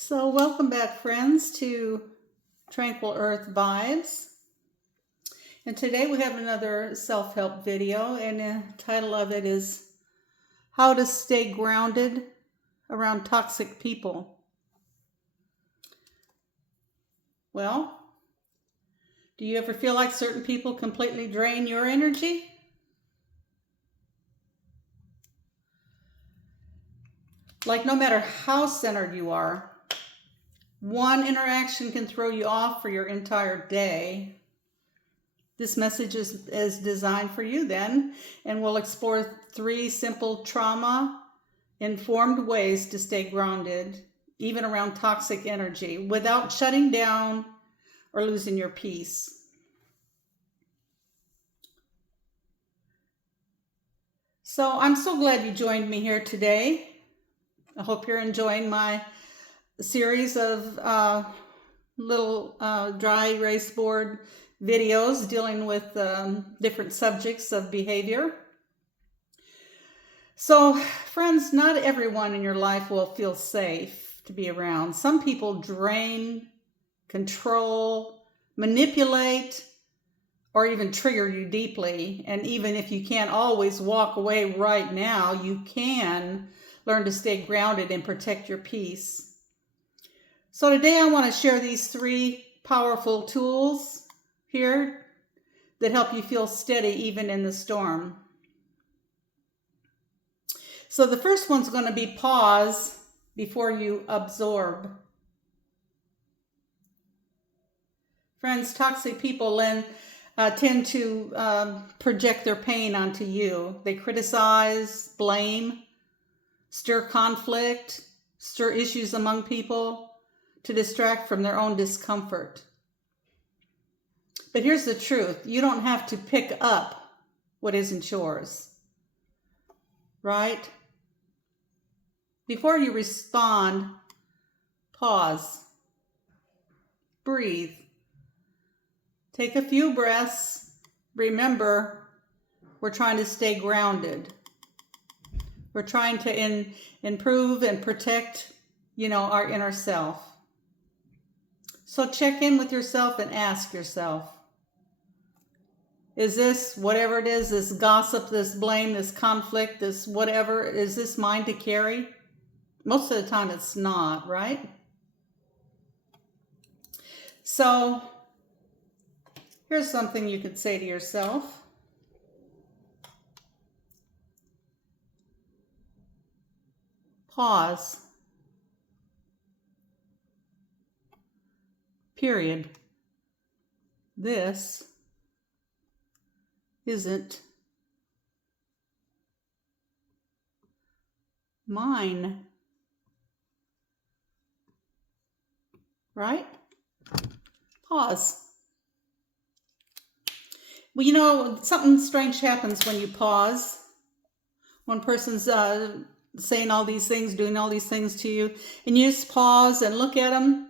So welcome back, friends, to Tranquil Earth Vibes. And today we have another self-help video, and the title of it is How to Stay Grounded Around Toxic People. Well, do you ever feel like certain people completely drain your energy? Like no matter how centered you are, one interaction can throw you off for your entire day. This message is designed for you then, and we'll explore 3 simple trauma-informed ways to stay grounded, even around toxic energy, without shutting down or losing your peace. So I'm so glad you joined me here today. I hope you're enjoying my series of little dry erase board videos dealing with different subjects of behavior. So, friends, not everyone in your life will feel safe to be around. Some people drain, control, manipulate, or even trigger you deeply. And even if you can't always walk away right now, you can learn to stay grounded and protect your peace. So today I want to share these 3 powerful tools here that help you feel steady even in the storm. So the first one's going to be pause before you absorb. Friends, toxic people tend to project their pain onto you. They criticize, blame, stir conflict, stir issues among people to distract from their own discomfort. But here's the truth. You don't have to pick up what isn't yours, right? Before you respond, pause, breathe, take a few breaths. Remember, we're trying to stay grounded. We're trying to improve and protect, our inner self. So check in with yourself and ask yourself, is this, whatever it is, this gossip, this blame, this conflict, this whatever, is this mine to carry? Most of the time it's not, right? So here's something you could say to yourself. Pause. Period. This isn't mine. Right? Pause. Well, something strange happens when you pause. One person's saying all these things, doing all these things to you, and you just pause and look at them.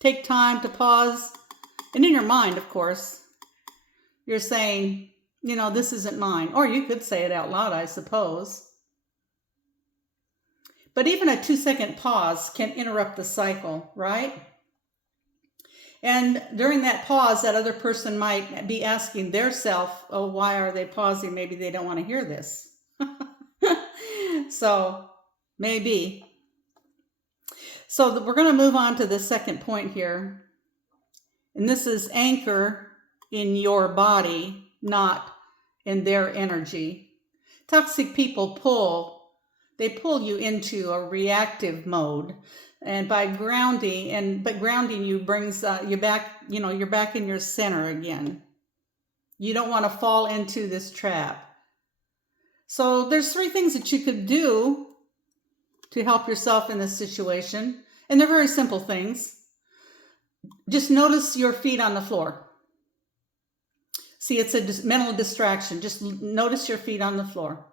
Take time to pause. And in your mind, of course, you're saying, this isn't mine. Or you could say it out loud, I suppose. But even a 2-second pause can interrupt the cycle, right? And during that pause, that other person might be asking their self, oh, why are they pausing? Maybe they don't want to hear this. So, maybe. So we're going to move on to the second point here. And this is anchor in your body, not in their energy. Toxic people pull you into a reactive mode. And by grounding you brings you back, you're back in your center again. You don't want to fall into this trap. So there's 3 things that you could do to help yourself in this situation. And they're very simple things. Just notice your feet on the floor. See, it's a mental distraction. Just notice your feet on the floor.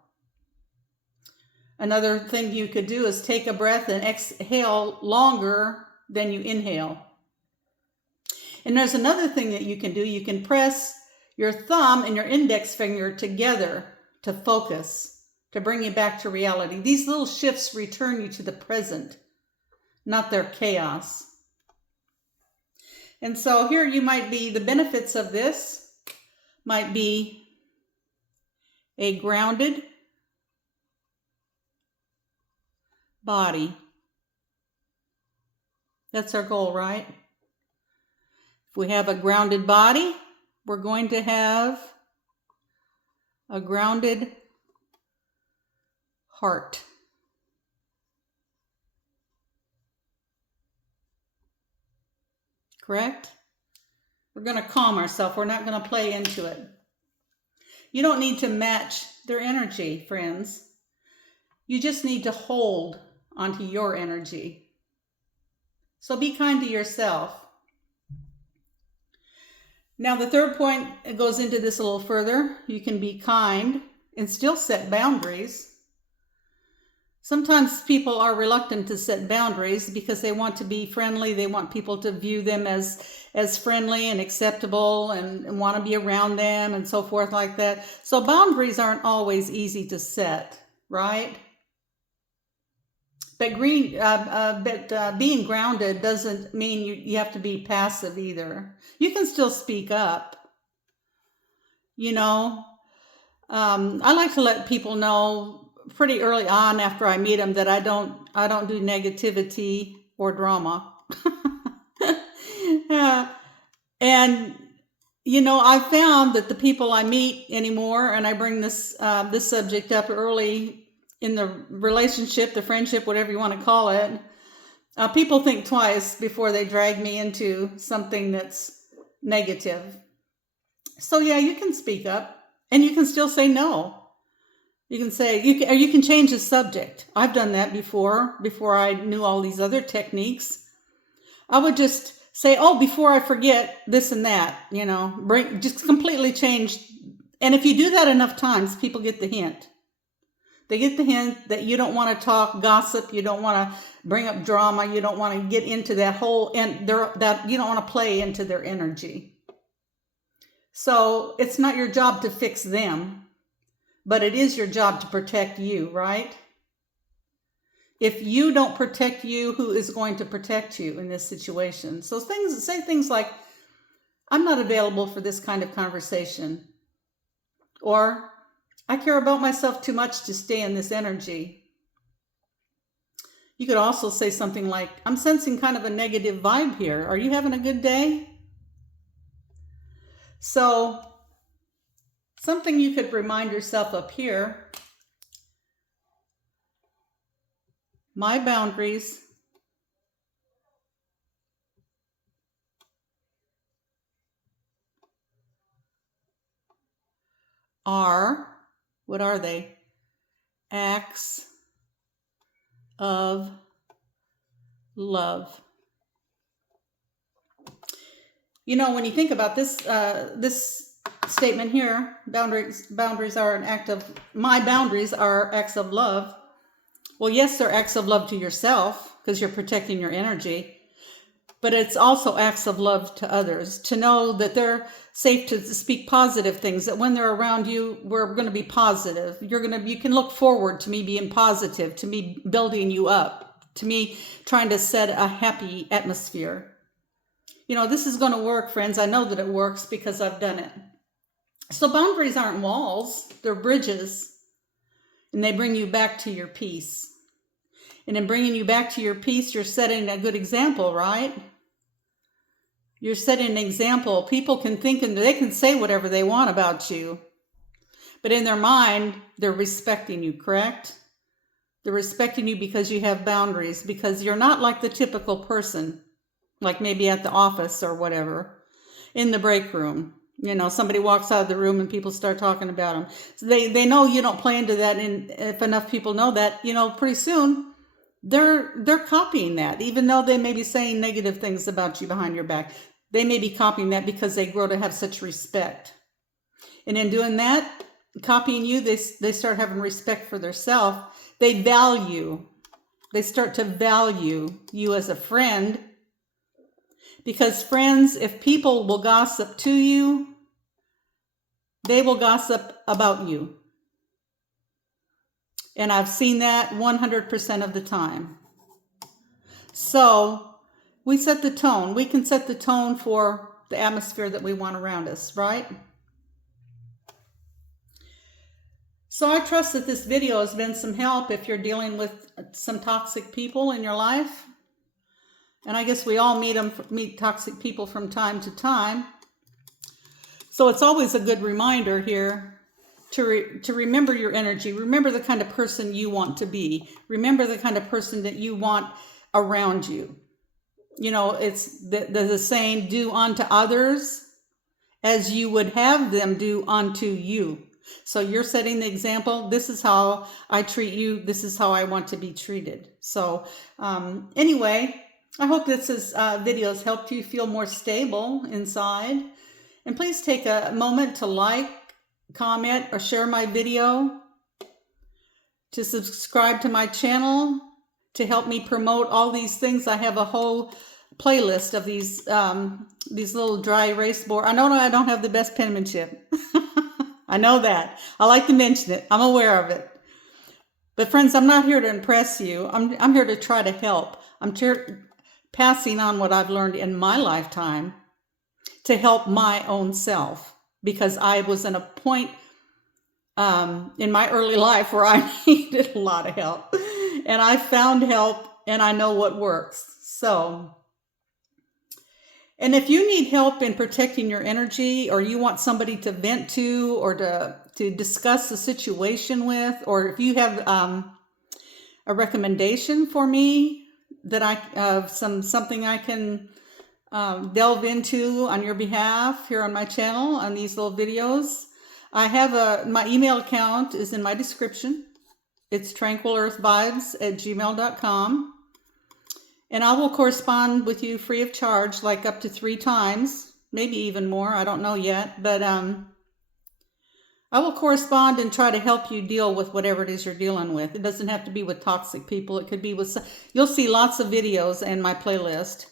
Another thing you could do is take a breath and exhale longer than you inhale. And there's another thing that you can do. You can press your thumb and your index finger together to focus, to bring you back to reality. These little shifts return you to the present. not their chaos. And so here you might be, the benefits of this might be a grounded body. That's our goal, right? If we have a grounded body, we're going to have a grounded heart. Correct? We're going to calm ourselves. We're not going to play into it. You don't need to match their energy, friends. You just need to hold onto your energy. So be kind to yourself. Now the third point, it goes into this a little further. You can be kind and still set boundaries. Sometimes people are reluctant to set boundaries because they want to be friendly. They want people to view them as friendly and acceptable and want to be around them and so forth like that. So boundaries aren't always easy to set, right? But being grounded doesn't mean you have to be passive either. You can still speak up. You know, I like to let people know pretty early on after I meet them that I don't do negativity or drama. And you know, I found that the people I meet anymore, and I bring this subject up early in the relationship, the friendship, whatever you want to call it, people think twice before they drag me into something that's negative. So yeah, you can speak up, and you can still say no. You can say, you can change the subject. I've done that before I knew all these other techniques. I would just say, oh, before I forget this and that, you know, just completely change. And if you do that enough times, people get the hint. They get the hint that you don't want to talk gossip. You don't want to bring up drama. You don't want to get into that whole, and that you don't want to play into their energy. So it's not your job to fix them. But it is your job to protect you, right? If you don't protect you, who is going to protect you in this situation? So say things like, I'm not available for this kind of conversation. Or, I care about myself too much to stay in this energy. You could also say something like, I'm sensing kind of a negative vibe here. Are you having a good day? So, something you could remind yourself up here. My boundaries are, what are they? Acts of love. You know, when you think about this, this statement here, boundaries are an act of, my boundaries are acts of love. Well, yes, they're acts of love to yourself because you're protecting your energy, but it's also acts of love to others, to know that they're safe to speak positive things, that when they're around you, we're going to be positive. You can look forward to me being positive, to me building you up, to me trying to set a happy atmosphere. You know, this is going to work, friends. I know that it works because I've done it. So boundaries aren't walls, they're bridges, and they bring you back to your peace. And in bringing you back to your peace, you're setting a good example, right? You're setting an example. People can think and they can say whatever they want about you. But in their mind, they're respecting you, correct? They're respecting you because you have boundaries, because you're not like the typical person, like maybe at the office or whatever, in the break room. You know, somebody walks out of the room and people start talking about them. So they know you don't play into that. And if enough people know that, you know, pretty soon they're copying that, even though they may be saying negative things about you behind your back. They may be copying that because they grow to have such respect. And in doing that, copying you, they start having respect for themselves. They start to value you as a friend. Because friends, if people will gossip to you, they will gossip about you. And I've seen that 100% of the time. So we set the tone. We can set the tone for the atmosphere that we want around us, right? So I trust that this video has been some help if you're dealing with some toxic people in your life. And I guess we all meet toxic people from time to time. So it's always a good reminder here to remember your energy. Remember the kind of person you want to be. Remember the kind of person that you want around you. You know, it's the saying, do unto others as you would have them do unto you. So you're setting the example. This is how I treat you. This is how I want to be treated. So anyway, I hope this video has helped you feel more stable inside. And please take a moment to like, comment, or share my video, to subscribe to my channel, to help me promote all these things. I have a whole playlist of these little dry erase board. I know I don't have the best penmanship. I know that. I like to mention it. I'm aware of it. But friends, I'm not here to impress you. I'm here to try to help. I'm passing on what I've learned in my lifetime to help my own self, because I was in a point in my early life where I needed a lot of help, and I found help, and I know what works. So, and if you need help in protecting your energy, or you want somebody to vent to, or to discuss the situation with, or if you have a recommendation for me that something I can delve into on your behalf here on my channel on these little videos, I have my email account is in my description. It's TranquilEarthVibes@gmail.com. And I will correspond with you free of charge, like up to 3 times, maybe even more. I don't know yet, but I will correspond and try to help you deal with whatever it is you're dealing with. It doesn't have to be with toxic people. It could be with, you'll see lots of videos in my playlist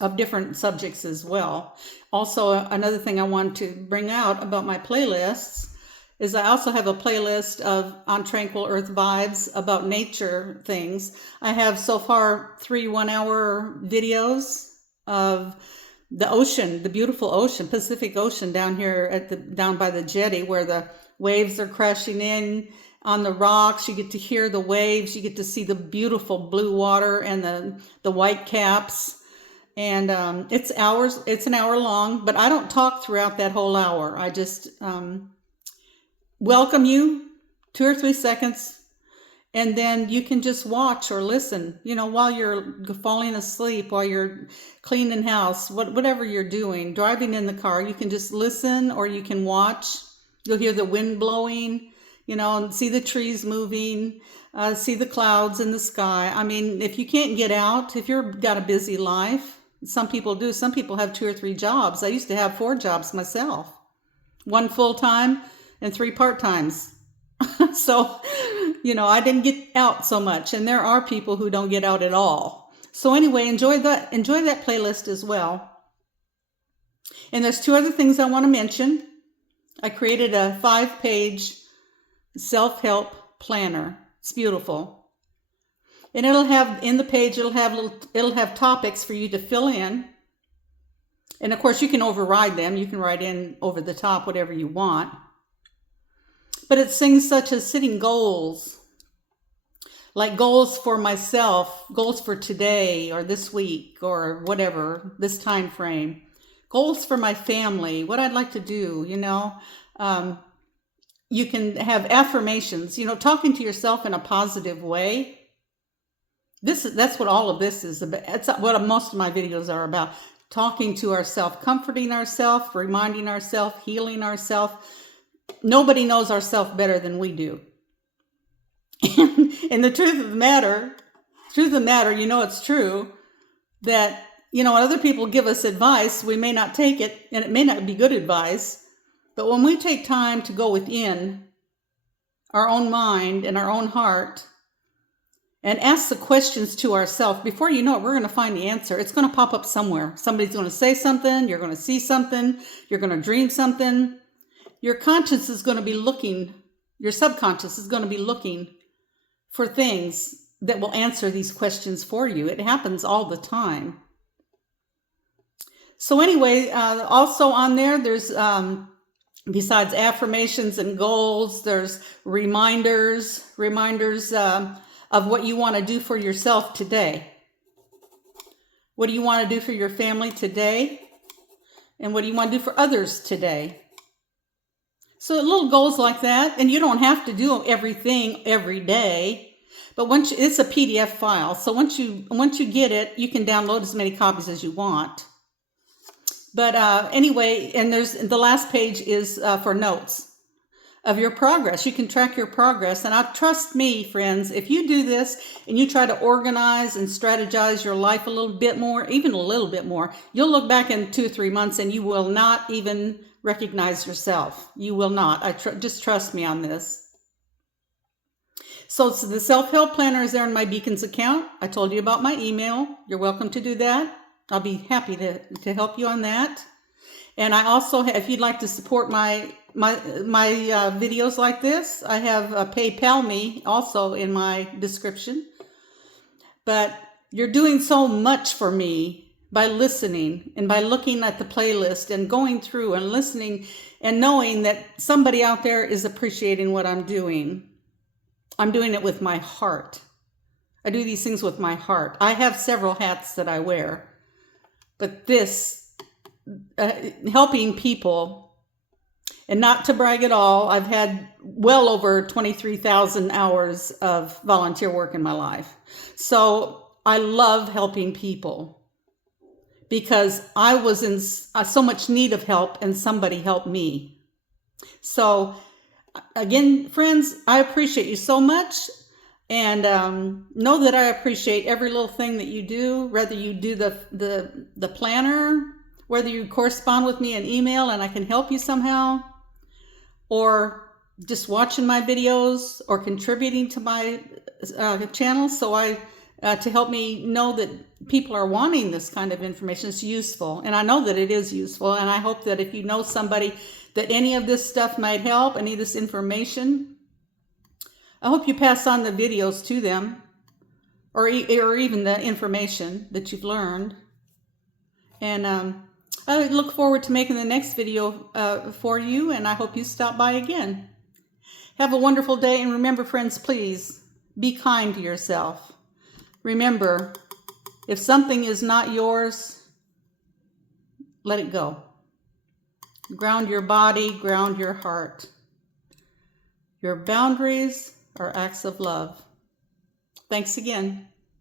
of different subjects as well. Also, another thing I want to bring out about my playlists is I also have a playlist on Tranquil Earth Vibes about nature things. I have so far 3 1-hour videos of the ocean, the beautiful ocean, Pacific Ocean down here down by the jetty, where the waves are crashing in on the rocks. You get to hear the waves. You get to see the beautiful blue water and the white caps. And it's an hour long, but I don't talk throughout that whole hour. I just welcome you 2 or 3 seconds, and then you can just watch or listen, while you're falling asleep, while you're cleaning house, whatever you're doing, driving in the car. You can just listen, or you can watch. You'll hear the wind blowing, and see the trees moving, see the clouds in the sky. I mean, if you can't get out, if you've got a busy life, some people do. Some people have 2 or 3 jobs. I used to have 4 jobs myself, 1 full-time and 3 part-times. So, I didn't get out so much, and there are people who don't get out at all. So anyway, enjoy that playlist as well. And there's 2 other things I want to mention. I created a 5-page self-help planner. It's beautiful. And it'll have topics for you to fill in. And of course, you can override them. You can write in over the top whatever you want. But it's things such as setting goals, like goals for myself, goals for today or this week or whatever, this time frame, goals for my family, what I'd like to do, you can have affirmations, talking to yourself in a positive way. That's what all of this is about. It's what most of my videos are about. Talking to ourselves, comforting ourselves, reminding ourselves, healing ourselves. Nobody knows ourselves better than we do. And the truth of the matter, it's true that, when other people give us advice, we may not take it, and it may not be good advice. But when we take time to go within our own mind and our own heart and ask the questions to ourselves, before you know it, we're going to find the answer. It's going to pop up somewhere. Somebody's going to say something. You're going to see something. You're going to dream something. Your subconscious is going to be looking for things that will answer these questions for you. It happens all the time. So anyway, also on there, there's, besides affirmations and goals, there's reminders of what you want to do for yourself today. What do you want to do for your family today? And what do you want to do for others today? So little goals like that, and you don't have to do everything every day. But once it's a PDF file, so once you get it, you can download as many copies as you want. But anyway, and there's the last page is for notes of your progress. You can track your progress. And trust me, friends, if you do this and you try to organize and strategize your life a little bit more, even a little bit more, you'll look back in 2 or 3 months and you will not even recognize yourself. You will not. Just trust me on this. So the self-help planner is there in my Beacons account. I told you about my email. You're welcome to do that. I'll be happy to help you on that. And I also have, if you'd like to support my videos like this, I have a PayPal me also in my description. But you're doing so much for me by listening and by looking at the playlist and going through and listening and knowing that somebody out there is appreciating what I'm doing. I'm doing it with my heart. I do these things with my heart. I have several hats that I wear, but this, helping people, and not to brag at all, I've had well over 23,000 hours of volunteer work in my life. So I love helping people because I was in so much need of help and somebody helped me. So again, friends, I appreciate you so much. And know that I appreciate every little thing that you do, whether you do the planner, whether you correspond with me in email and I can help you somehow, or just watching my videos or contributing to my channel to help me know that people are wanting this kind of information. It's useful, and I know that it is useful, and I hope that if you know somebody that any of this stuff might help, any of this information, I hope you pass on the videos to them, or even the information that you've learned. And I look forward to making the next video for you, and I hope you stop by again. Have a wonderful day, and remember, friends, please be kind to yourself. Remember, if something is not yours, let it go. Ground your body, ground your heart. Your boundaries are acts of love. Thanks again.